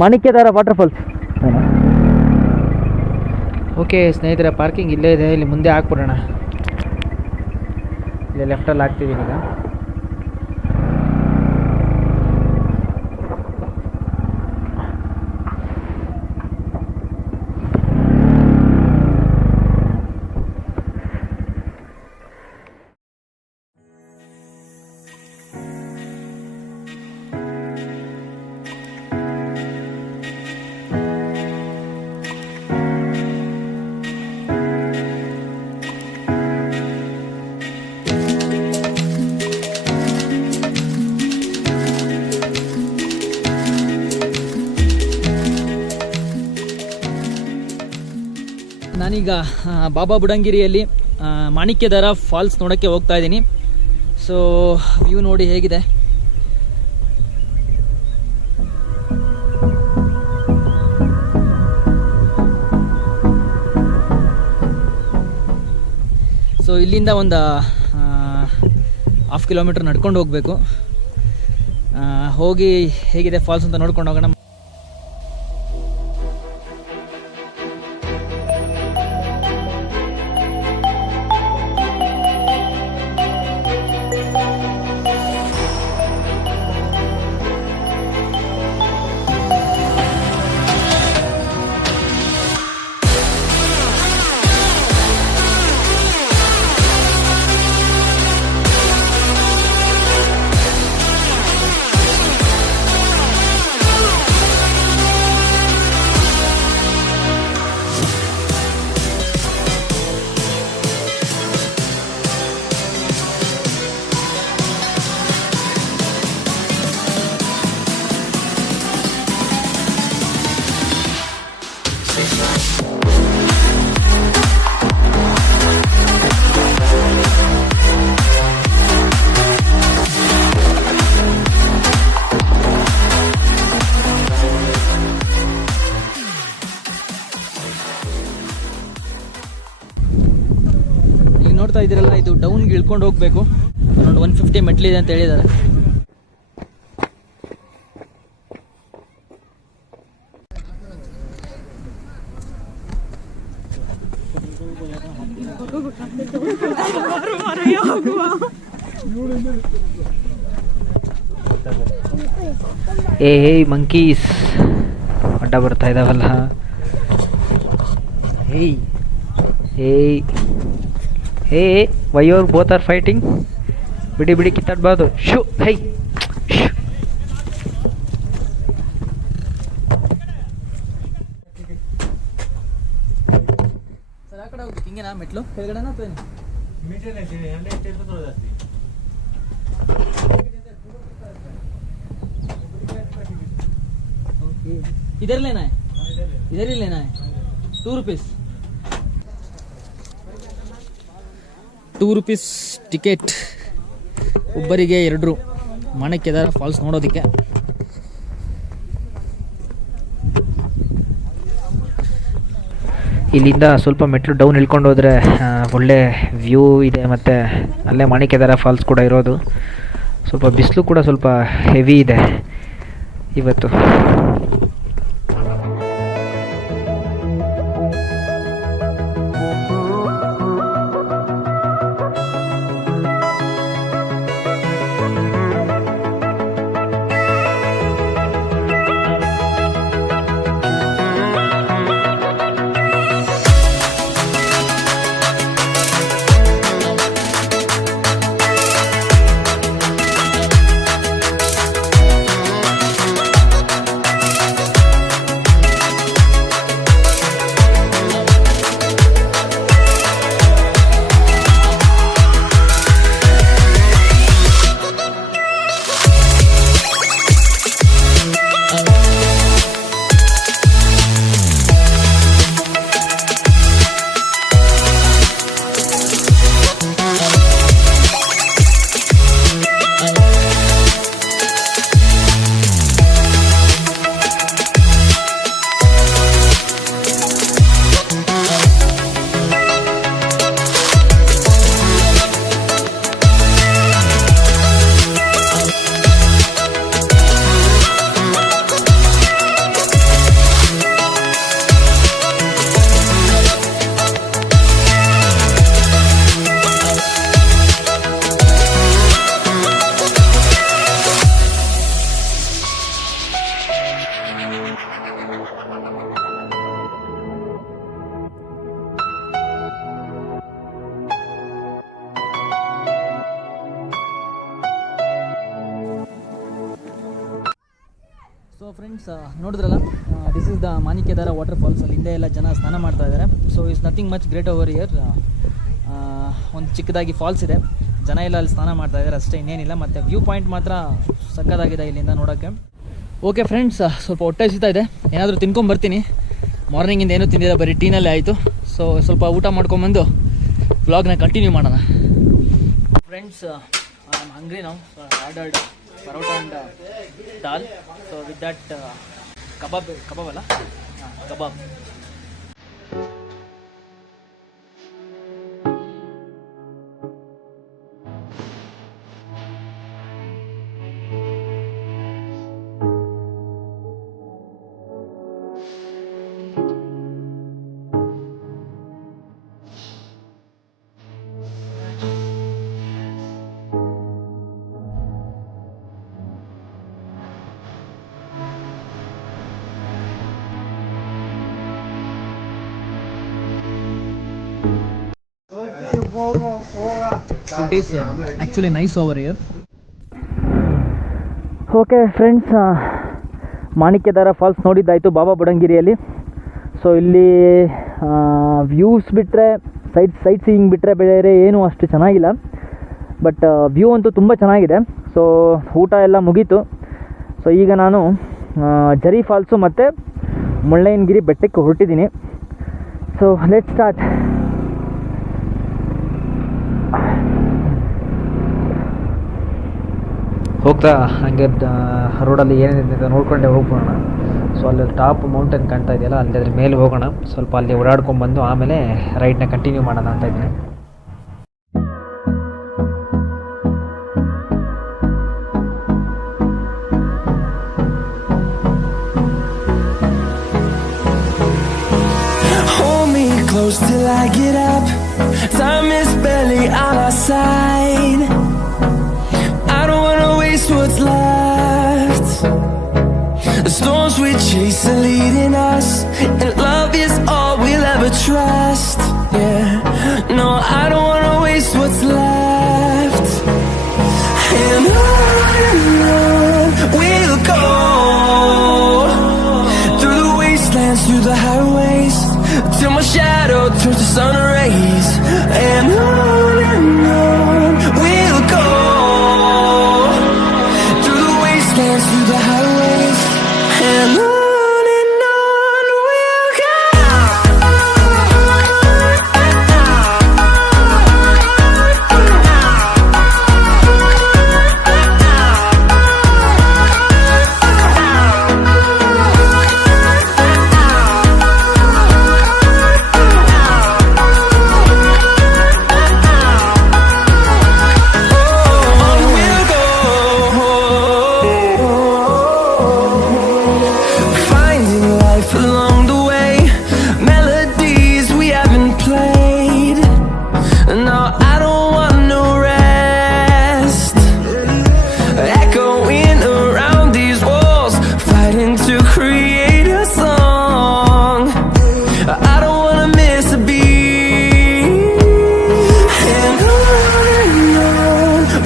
ಮಾಣಿಕ್ಯದಾರ waterfalls. Okay ಸ್ನೇಹಿತರೆ, parking ಇಲ್ಲೇ ಇದೆ, ಇಲ್ಲಿ ಮುಂದೆ ಹಾಕ್ಬಿಡೋಣ. ಇಲ್ಲೇ ಲೆಫ್ಟಲ್ಲಿ ಹಾಕ್ತಿದ್ದೀನಿ ಈಗ. ನಾನೀಗ ಬಾಬಾ ಬುಡಂಗಿರಿಯಲ್ಲಿ ಮಾಣಿಕ್ಯದಾರ ಫಾಲ್ಸ್ ನೋಡೋಕ್ಕೆ ಹೋಗ್ತಾ ಇದ್ದೀನಿ. ಸೊ ವ್ಯೂ ನೋಡಿ ಹೇಗಿದೆ. ಸೊ ಇಲ್ಲಿಂದ ಒಂದು 1/2 ಕಿಲೋಮೀಟರ್ ನಡ್ಕೊಂಡು ಹೋಗಬೇಕು. ಹೋಗಿ ಹೇಗಿದೆ ಫಾಲ್ಸ್ ಅಂತ ನೋಡ್ಕೊಂಡು ಹೋಗೋಣ. ನೋಡ್ತಾ ಇದ್ದೀರಲ್ಲ, ಇದು ಡೌನ್ಗೆ ಇಳ್ಕೊಂಡು ಹೋಗಬೇಕು. ಅರೌಂಡ್ 150 ಮೆಟ್ಲಿದೆ ಅಂತ ಹೇಳಿದ್ದಾರೆ. ಏ ಮಂಕೀಸ್ ಅಡ್ಡ ಬರ್ತಾ ಇದಾವಲ್ಲ. ಏಯ್ ಏಯ್ hey, why your both are fighting? ಬಿಡಿ ಕಿತ್ತಾಡಬಾರ್ದು. ಶೂ ಹೈ ಸರ್, ಆ ಕಡೆ ಹೋಗ್ಬೇಕು. ಹಿಂಗೇನಾ ಮೆಟ್ಲು ಕೆಳಗಡೆನಾ ಅಥವಾ ಏನು? इधर लेना है, इधर ही लेना है. 2 रुपीस, 2 रुपीस ಟಿಕೆಟ್ ಒಬ್ಬರಿಗೆ 2 ಮಾಣಿಕ್ಯದಾರ ಫಾಲ್ಸ್ ನೋಡೋದಕ್ಕೆ. ಇಲ್ಲಿಂದ ಸ್ವಲ್ಪ ಮೆಟ್ಲು ಡೌನ್ ಇಳ್ಕೊಂಡು ಹೋದರೆ ಒಳ್ಳೆ ವ್ಯೂ ಇದೆ, ಮತ್ತು ಅಲ್ಲೇ ಮಾಣಿಕ್ಯದಾರ ಫಾಲ್ಸ್ ಕೂಡ ಇರೋದು. ಸ್ವಲ್ಪ ಬಿಸಿಲು ಕೂಡ ಸ್ವಲ್ಪ ಹೆವಿ ಇದೆ ಇವತ್ತು. ಸೊ ಫ್ರೆಂಡ್ಸ್ ನೋಡಿದ್ರಲ್ಲ, this is the Manikyadhara water falls. ಅಲ್ಲಿ ಹಿಂದೆ ಎಲ್ಲ ಜನ ಸ್ನಾನ ಮಾಡ್ತಾ ಇದ್ದಾರೆ. So is nothing much great over here. ಒಂದು ಚಿಕ್ಕದಾಗಿ ಫಾಲ್ಸ್ ಇದೆ, ಜನ ಎಲ್ಲ ಅಲ್ಲಿ ಸ್ನಾನ ಮಾಡ್ತಾ ಇದ್ದಾರೆ ಅಷ್ಟೇ, ಇನ್ನೇನಿಲ್ಲ. ಮತ್ತು ವ್ಯೂ ಪಾಯಿಂಟ್ ಮಾತ್ರ ಸಕ್ಕತ್ತಾಗಿದೆ ಇಲ್ಲಿಂದ ನೋಡೋಕ್ಕೆ. ಓಕೆ ಫ್ರೆಂಡ್ಸ್, ಸ್ವಲ್ಪ ಹೊಟ್ಟೆ ಹಸಿತಾ ಇದೆ, ಏನಾದರೂ ತಿನ್ಕೊಂಬರ್ತೀನಿ. ಮಾರ್ನಿಂಗಿಂದ ಏನೂ ತಿಂದಿಲ್ಲ, ಬರೀ ಟೀನಲ್ಲೇ ಆಯಿತು. ಸೊ ಸ್ವಲ್ಪ ಊಟ ಮಾಡ್ಕೊಂಬಂದು ವ್ಲಾಗ್ನ ಕಂಟಿನ್ಯೂ ಮಾಡೋಣ. ಫ್ರೆಂಡ್ಸ್, ಐ ಆಮ್ ಹಂಗ್ರಿ ನಾವು. Ordered paratha and dal. So with that kebab ಅಲ್ಲ, kebab. It is actually nice over here. Okay friends, Manikyadhara falls ನೋಡಿದ್ದಾಯಿತು ಬಾಬಾ ಬುಡಂಗಿರಿಯಲ್ಲಿ. ಸೊ ಇಲ್ಲಿ ವ್ಯೂಸ್ ಬಿಟ್ಟರೆ, ಸೈಟ್ ಸೀಯಿಂಗ್ ಬಿಟ್ಟರೆ ಬೇರೆ ಏನೂ ಅಷ್ಟು ಚೆನ್ನಾಗಿಲ್ಲ. ಬಟ್ ವ್ಯೂ ಅಂತೂ ತುಂಬ ಚೆನ್ನಾಗಿದೆ. ಸೊ ಊಟ ಎಲ್ಲ ಮುಗೀತು. ಸೊ ಈಗ ನಾನು ಜರಿ ಫಾಲ್ಸು ಮತ್ತು ಮುಳ್ಳಯ್ಯನಗಿರಿ ಬೆಟ್ಟಕ್ಕೆ ಹೊರಟಿದ್ದೀನಿ. So let's start. ಹೋಗ್ತಾ ಹಾಗೆ ರೋಡಲ್ಲಿ ಏನೇನಿದೆ ಅಂತ ನೋಡ್ಕೊಂಡೆ ಹೋಗ್ಬೋಣ. ಸೊ ಅಲ್ಲಿ ಟಾಪ್ ಮೌಂಟೇನ್ ಕಾಣ್ತಾ ಇದೆಯಲ್ಲ, ಅಲ್ಲಿ ಅದ್ರ ಮೇಲೆ ಹೋಗೋಣ. ಸ್ವಲ್ಪ ಅಲ್ಲಿ ಓಡಾಡ್ಕೊಂಡ್ಬಂದು ಆಮೇಲೆ ರೈಡ್ನ ಕಂಟಿನ್ಯೂ ಮಾಡೋಣ ಅಂತ ಇದ್ದೀನಿ. Close till I get up, time is barely on our side. I don't wanna waste what's left. The storms we chase are leading us, and love is all we'll ever trust. Yeah, no, I don't wanna waste what's left. And on we'll go, through the wastelands, through the highways, till my shadow turns to sun rays. And on we'll go, through the wastelands, through the highways. And on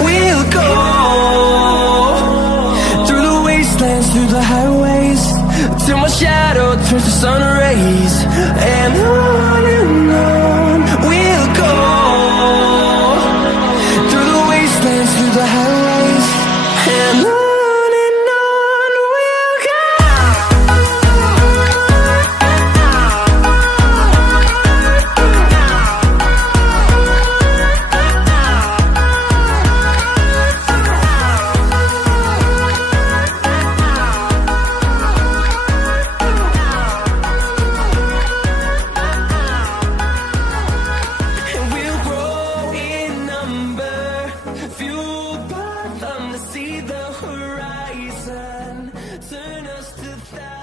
we'll go. Through the highways, till my shadow turns to sun rays. And on we'll go, through the wastelands, through the highways. And on we'll go. Fueled by them to see the horizon, turn us to thousands.